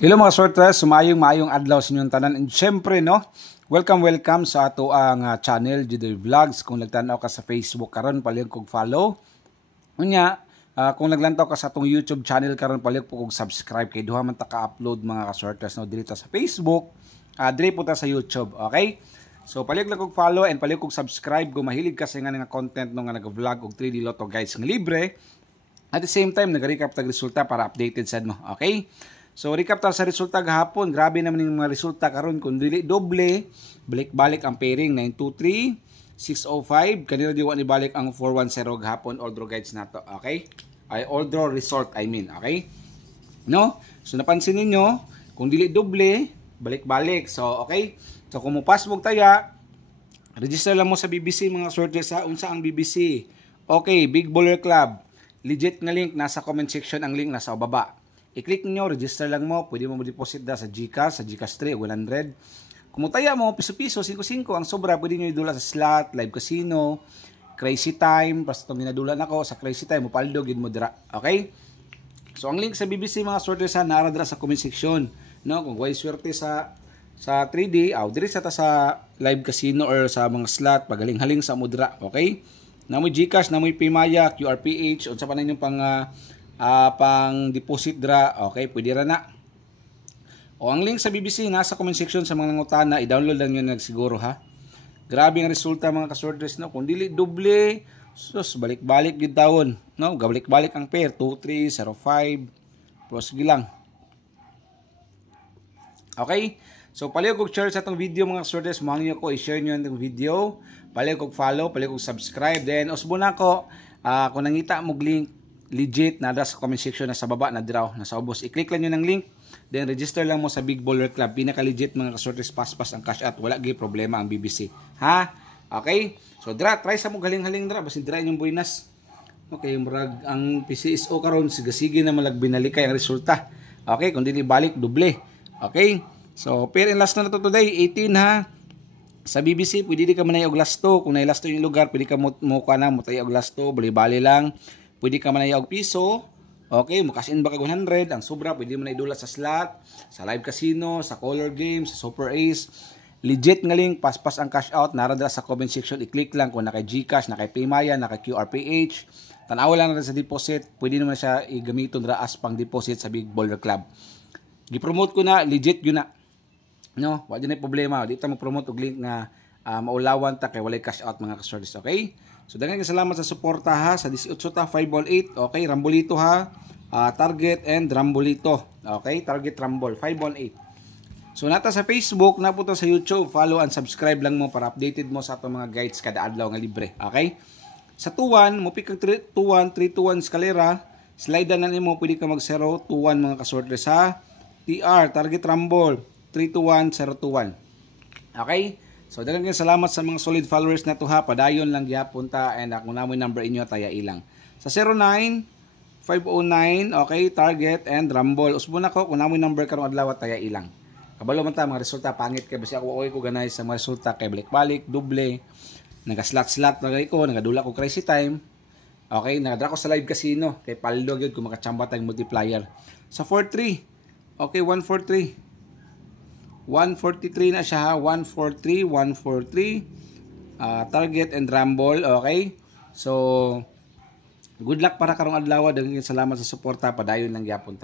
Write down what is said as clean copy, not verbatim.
Hello mga sorters, sumayong adlaw sa inyong tanan. And syempre no, welcome sa ato ang channel Juday Vlogs. Kung nagtanaw ka sa Facebook karon palihog kog follow. Unya, kung naglantaw ka sa atong YouTube channel karon palihog po kog subscribe kay duha man ta ka-upload mga sorters no diri ta sa Facebook, diri po ta sa YouTube, okay? So palihog lang kog follow and palihog kog subscribe kung mahilig ka sa nga content no nga nag-vlog og 3D Lotto guys nga libre. At the same time nag-recap tag resulta para updated sad mo, okay? So recap ta sa resulta gahapon. Grabe naman yung mga resulta karon kun dili doble, balik-balik ang pairing 923, 605. Kanina di wa ni balik ang 410 gahapon all draw guides nato, okay? Ay all draw result okay? No? So napansin niyo kung dili doble, balik-balik. So okay? So kung mo pass mo taya, register lang mo sa BBC mga sorters sa unsa ang BBC. Okay, Big Baller Club. Legit nga link nasa comment section, ang link nasa baba. I-click niyo, register lang mo, pwede mo deposit da sa GCash 3 100. Kung taya mo piso-piso, 5-5 ang sobra, pwede niyo idula sa slot, live casino, Crazy Time, basta itong ginadula nako sa Crazy Time, mupaldo gid mo dira. Okay? So ang link sa BBC mga sorters nara dira sa comment section, no? Kung way swerte sa 3D, diri sa ta sa live casino or sa mga slot, pagaling-haling sa mudra, okay? Namoy GCash, namoy Paymaya, QRPH, unsa pa na inyong pang deposit dra, okay, pwede ra na. O ang link sa BBC nasa comment section sa mga nangutana, i-download lang yun nagsiguro ha. Grabe ang resulta mga kasorters no, kung dili doble, sus balik-balik gid taon, no, gabalik-balik ang pair 2 3 0 5 plus gilang. Okay? So palihog kog share sa atong video mga kasorters, mangyo ko i-share niyo ang video, palihog kog follow, palihog kog subscribe, then usbo na ko kung nangita mo link legit na sa comment section na sa baba na draw nasa ubos, i-click lang nyo ng link, then register lang mo sa Big Baller Club. Pinaka legit mga kasorters, paspas ang cash out, wala gay problema ang BBC ha. Okay, so dra try sa mo galing-haling dra basin dra inyong buinas. Okay, murag ang PCSO karon sige na malag binalikay ang resulta. Okay, kung dili balik doble. Okay, so pair and last na to today 18 ha. Sa BBC pwede di ka manay og last 2, kung nay last 2 yung lugar pwede ka mo kana mo tayo og last 2, bali lang. Pwede ka manaya og piso, okay, makasin ba ka 100, ang sobra pwede mo na idula sa slot, sa live casino, sa color games, sa Super Ace. Legit nga link, paspas ang cash out, narada sa comment section, i-click lang kung naka GCash, naka Paymaya, naka QRPH. Tanawa lang na sa deposit, pwede naman siya igamiton ra as pang deposit sa Big Baller Club. Gi-promote ko na, legit yun na. No, wala din ay problema, di ta mo-promote og link nga maulawan ta kay walay cash out mga kasorters, okay? So daghang salamat sa suporta ha sa 18 ta 518, okay, Rambolito ha, target and Rambolito, okay, target Rambol 518. So nata sa Facebook, napunta sa YouTube, follow and subscribe lang mo para updated mo sa atong mga guides kada adlaw nga libre, okay? Sa 21 mo pick 321 eskalera, slide na nimo, pwede ka mag 021 mga kasorters ha. TR target Rambol 321021, okay? So daghang salamat sa mga solid followers na to ha. Padayon lang gyapon ta, and ako na mo number inyo taya ilang. Sa 09509, okay, target and Rumble. Usbo na ko kung na mo number karong adlaw taya ilang. Kabalo man ta mga resulta pangit kay basi ako ko ganay sa mga resulta kay balik-balik, doble. Naga-slot lagay ko, nagadula ko Crazy Time. Okay, nagadra ko sa live casino kay paldo gyud kung makachamba tayong multiplier. Sa 43, okay, 143. 143 na siya ha, 143, target and Rumble, okay? So, good luck para karong adlaw, daghang salamat sa suporta, padayon lang gyapon ta.